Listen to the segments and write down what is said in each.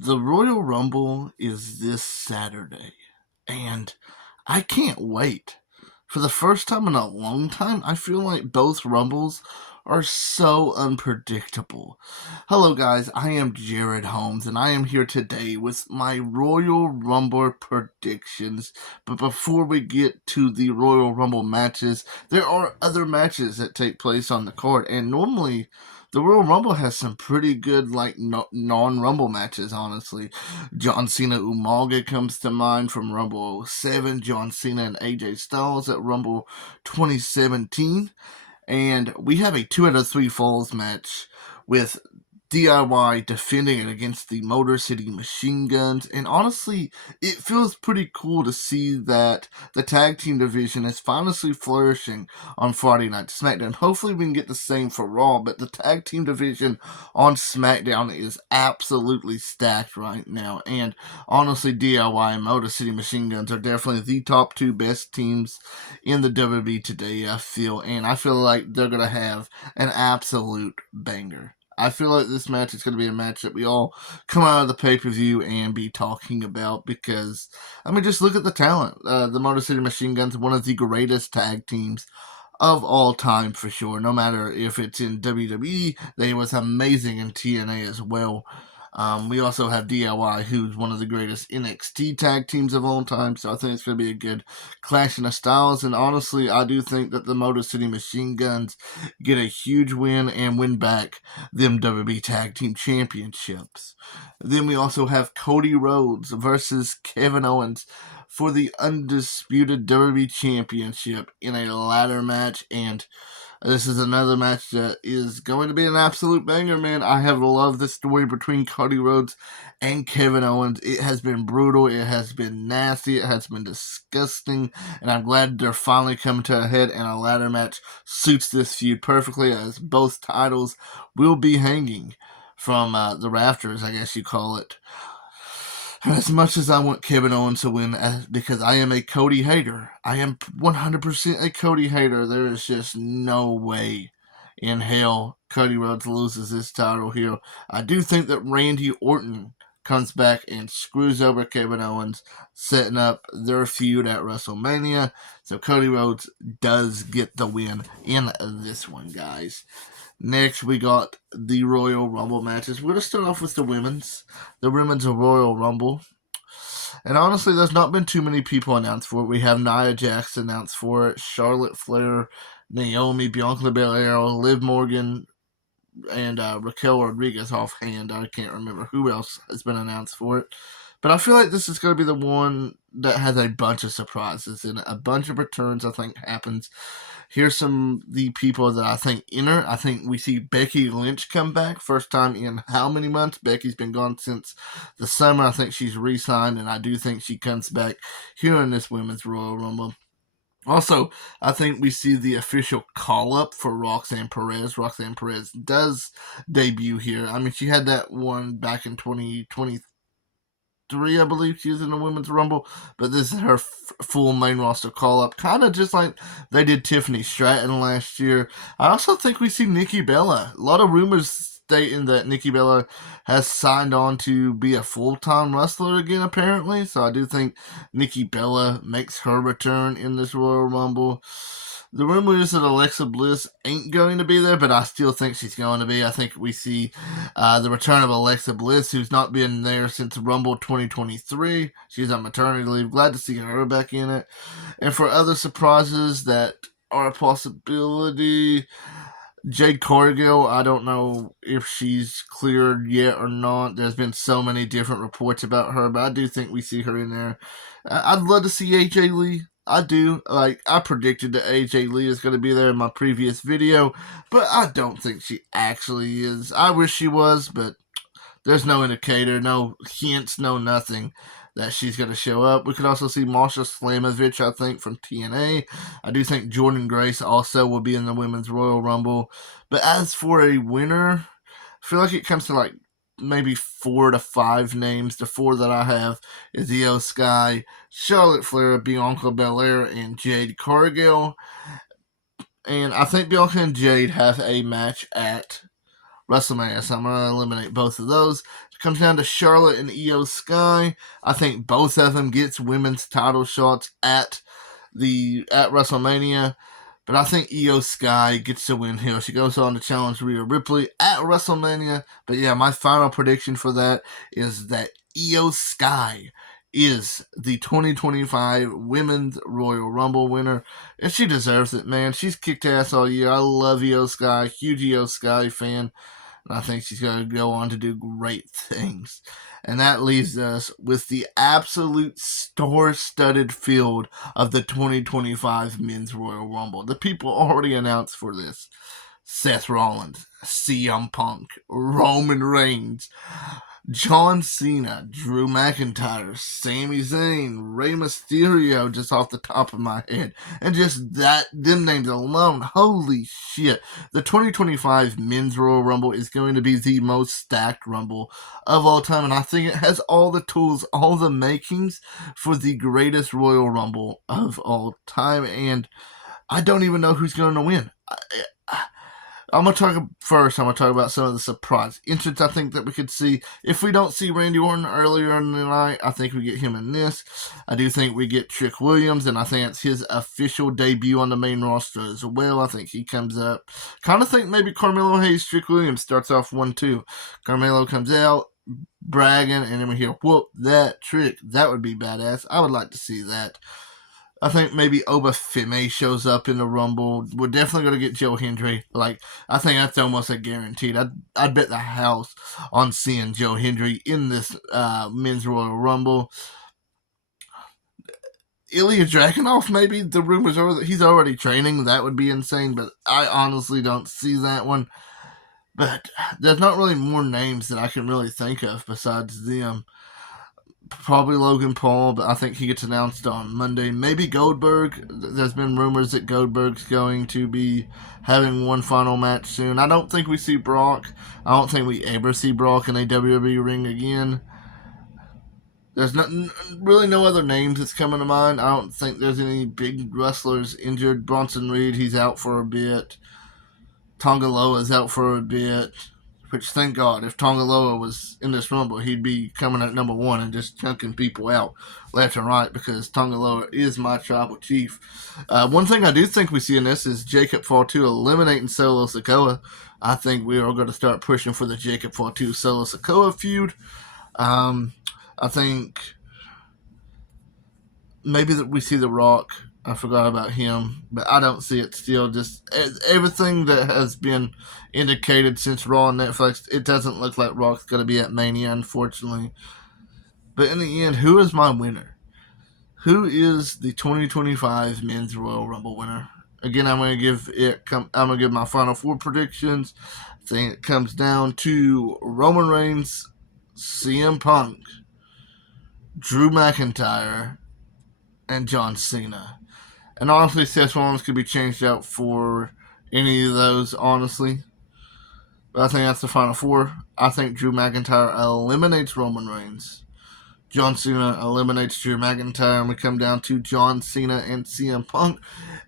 The Royal Rumble is this Saturday, and I can't wait. For the first time in a long time, I feel like both Rumbles are so unpredictable. Hello, guys, I am Jared Holmes, and I am here today with my Royal Rumble predictions. But before we get to the Royal Rumble matches, there are other matches that take place on the card, and normally the Royal Rumble has some pretty good, non-Rumble matches, honestly. John Cena Umaga comes to mind from Rumble '07. John Cena and AJ Styles at Rumble 2017. And we have a 2 out of 3 falls match with DIY defending it against the Motor City Machine Guns. And honestly, it feels pretty cool to see that the tag team division is finally flourishing on Friday Night SmackDown. Hopefully, we can get the same for Raw, but the tag team division on SmackDown is absolutely stacked right now. And honestly, DIY and Motor City Machine Guns are definitely the top two best teams in the WWE today, I feel. And I feel like they're going to have an absolute banger. I feel like this match is going to be a match that we all come out of the pay-per-view and be talking about because, I mean, just look at the talent. The Motor City Machine Guns, one of the greatest tag teams of all time for sure. No matter if it's in WWE, they was amazing in TNA as well. We also have DIY, who's one of the greatest NXT tag teams of all time, so I think it's going to be a good clashing of styles. And honestly, I do think that the Motor City Machine Guns get a huge win and win back them WWE Tag Team Championships. Then we also have Cody Rhodes versus Kevin Owens for the undisputed WWE Championship in a ladder match, and this is another match that is going to be an absolute banger, man. I have loved the story between Cody Rhodes and Kevin Owens. It has been brutal, it has been nasty, it has been disgusting, and I'm glad they're finally coming to a head, and a ladder match suits this feud perfectly, as both titles will be hanging from the rafters, I guess you call it. And as much as I want Kevin Owens to win, because I am a Cody hater, I am 100% a Cody hater. There is just no way in hell Cody Rhodes loses this title here. I do think that Randy Orton comes back and screws over Kevin Owens, setting up their feud at WrestleMania. So Cody Rhodes does get the win in this one, guys. Next, we got the Royal Rumble matches. We're going to start off with the women's Royal Rumble. And honestly, there's not been too many people announced for it. We have Nia Jax announced for it, Charlotte Flair, Naomi, Bianca Belair, Liv Morgan, and Raquel Rodriguez offhand. I can't remember who else has been announced for it. But I feel like this is going to be the one that has a bunch of surprises and a bunch of returns, I think, happens. Here's some of the people that I think enter. I think we see Becky Lynch come back. First time in how many months? Becky's been gone since the summer. I think she's re-signed, and I do think she comes back here in this Women's Royal Rumble. Also, I think we see the official call up for Roxanne Perez. Roxanne Perez does debut here. I mean, she had that one back in 2023, I believe she was in the Women's Rumble, but this is her full main roster call up, kind of just like they did Tiffany Stratton last year. I also think we see Nikki Bella. A lot of rumors stating that Nikki Bella has signed on to be a full-time wrestler again, apparently. So I do think Nikki Bella makes her return in this Royal Rumble. The rumor is that Alexa Bliss ain't going to be there, but I still think she's going to be. I think we see the return of Alexa Bliss, who's not been there since Rumble 2023. She's on maternity leave. Glad to see her back in it. And for other surprises that are a possibility, Jade Cargill, I don't know if she's cleared yet or not. There's been so many different reports about her, but I do think we see her in there. I'd love to see AJ Lee. I do. Like, I predicted that AJ Lee is going to be there in my previous video, but I don't think she actually is. I wish she was, but there's no indicator, no hints, no nothing that she's going to show up. We could also see Masha Slamovich, I think, from TNA. I do think Jordynne Grace also will be in the Women's Royal Rumble. But as for a winner, I feel like it comes to like maybe 4 to 5 names. The 4 that I have is Io Sky, Charlotte Flair, Bianca Belair, and Jade Cargill. And I think Bianca and Jade have a match at WrestleMania. So I'm going to eliminate both of those. It comes down to Charlotte and Io Sky. I think both of them gets women's title shots at WrestleMania. But I think Io Sky gets the win here. She goes on to challenge Rhea Ripley at WrestleMania. But yeah, my final prediction for that is that Io Sky is the 2025 Women's Royal Rumble winner. And she deserves it, man. She's kicked ass all year. I love Io Sky. Huge Io Sky fan. And I think she's going to go on to do great things. And that leaves us with the absolute star-studded field of the 2025 Men's Royal Rumble. The people already announced for this: Seth Rollins, CM Punk, Roman Reigns, John Cena, Drew McIntyre, Sami Zayn, Rey Mysterio, just off the top of my head. And just them names alone, holy shit. The 2025 Men's Royal Rumble is going to be the most stacked Rumble of all time. And I think it has all the tools, all the makings for the greatest Royal Rumble of all time. And I don't even know who's going to win. I'm going to talk about some of the surprise entrants I think that we could see. If we don't see Randy Orton earlier in the night, I think we get him in this. I do think we get Trick Williams, and I think it's his official debut on the main roster as well. I think he comes up. Kind of think maybe Carmelo Hayes, Trick Williams starts off 1-2. Carmelo comes out, bragging, and then we hear, whoop, that Trick. That would be badass. I would like to see that. I think maybe Obafemi shows up in the Rumble. We're definitely going to get Joe Hendry. I think that's almost a guaranteed. I'd bet the house on seeing Joe Hendry in this Men's Royal Rumble. Ilya Dragunov, maybe. The rumors are that he's already training. That would be insane, but I honestly don't see that one. But there's not really more names that I can really think of besides them. Probably Logan Paul, but I think he gets announced on Monday. Maybe Goldberg. There's been rumors that Goldberg's going to be having one final match soon. I don't think we see Brock. I don't think we ever see Brock in a WWE ring again. There's really no other names that's coming to mind. I don't think there's any big wrestlers injured. Bronson Reed, he's out for a bit. Tonga Loa's out for a bit. Which, thank God, if Tonga Loa was in this Rumble, he'd be coming at number one and just chunking people out left and right, because Tonga Loa is my tribal chief. One thing I do think we see in this is Jacob Fatu eliminating Solo Sikoa. I think we are going to start pushing for the Jacob Fatu Solo Sikoa feud. I think maybe that we see The Rock. I forgot about him, but I don't see it still. Just everything that has been indicated since Raw and Netflix, it doesn't look like Rock's going to be at Mania, unfortunately. But in the end, who is my winner? Who is the 2025 Men's Royal Rumble winner? Again, I'm going to give my final four predictions. I think it comes down to Roman Reigns, CM Punk, Drew McIntyre, and John Cena. And honestly, Seth Rollins could be changed out for any of those, honestly. But I think that's the final four. I think Drew McIntyre eliminates Roman Reigns. John Cena eliminates Drew McIntyre, and we come down to John Cena and CM Punk.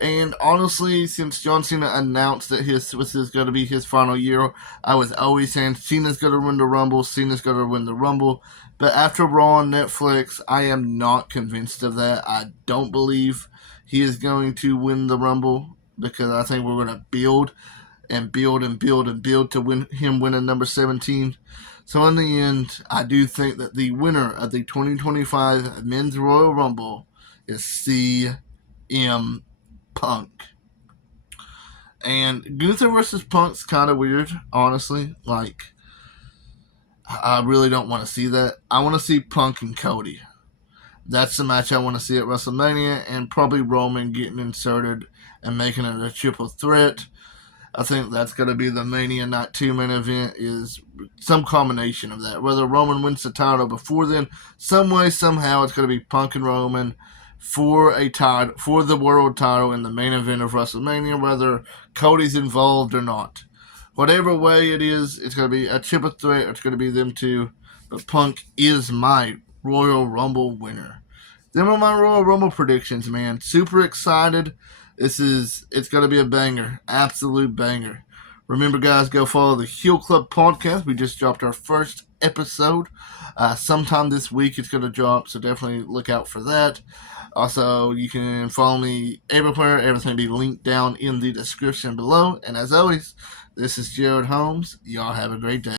And honestly, since John Cena announced that this is going to be his final year, I was always saying Cena's going to win the Rumble, Cena's going to win the Rumble. But after Raw on Netflix, I am not convinced of that. I don't believe he is going to win the Rumble, because I think we're going to build to win number 17. So in the end, I do think that the winner of the 2025 Men's Royal Rumble is CM Punk. And Gunther versus Punk's kind of weird, honestly. I really don't want to see that. I want to see Punk and Cody. That's the match I want to see at WrestleMania, and probably Roman getting inserted and making it a triple threat. I think that's going to be the Mania Night 2 main event, is some combination of that. Whether Roman wins the title before then, some way, somehow, it's going to be Punk and Roman for the world title in the main event of WrestleMania, whether Cody's involved or not. Whatever way it is, it's going to be a triple threat, or it's going to be them two. But Punk is my Royal Rumble winner. Them are my Royal Rumble predictions, man. Super excited. It's going to be a banger. Absolute banger. Remember, guys, go follow the Heel Club podcast. We just dropped our first episode. Sometime this week it's going to drop, so definitely look out for that. Also, you can follow me everywhere. Everything will be linked down in the description below. And as always, this is Jared Holmes. Y'all have a great day.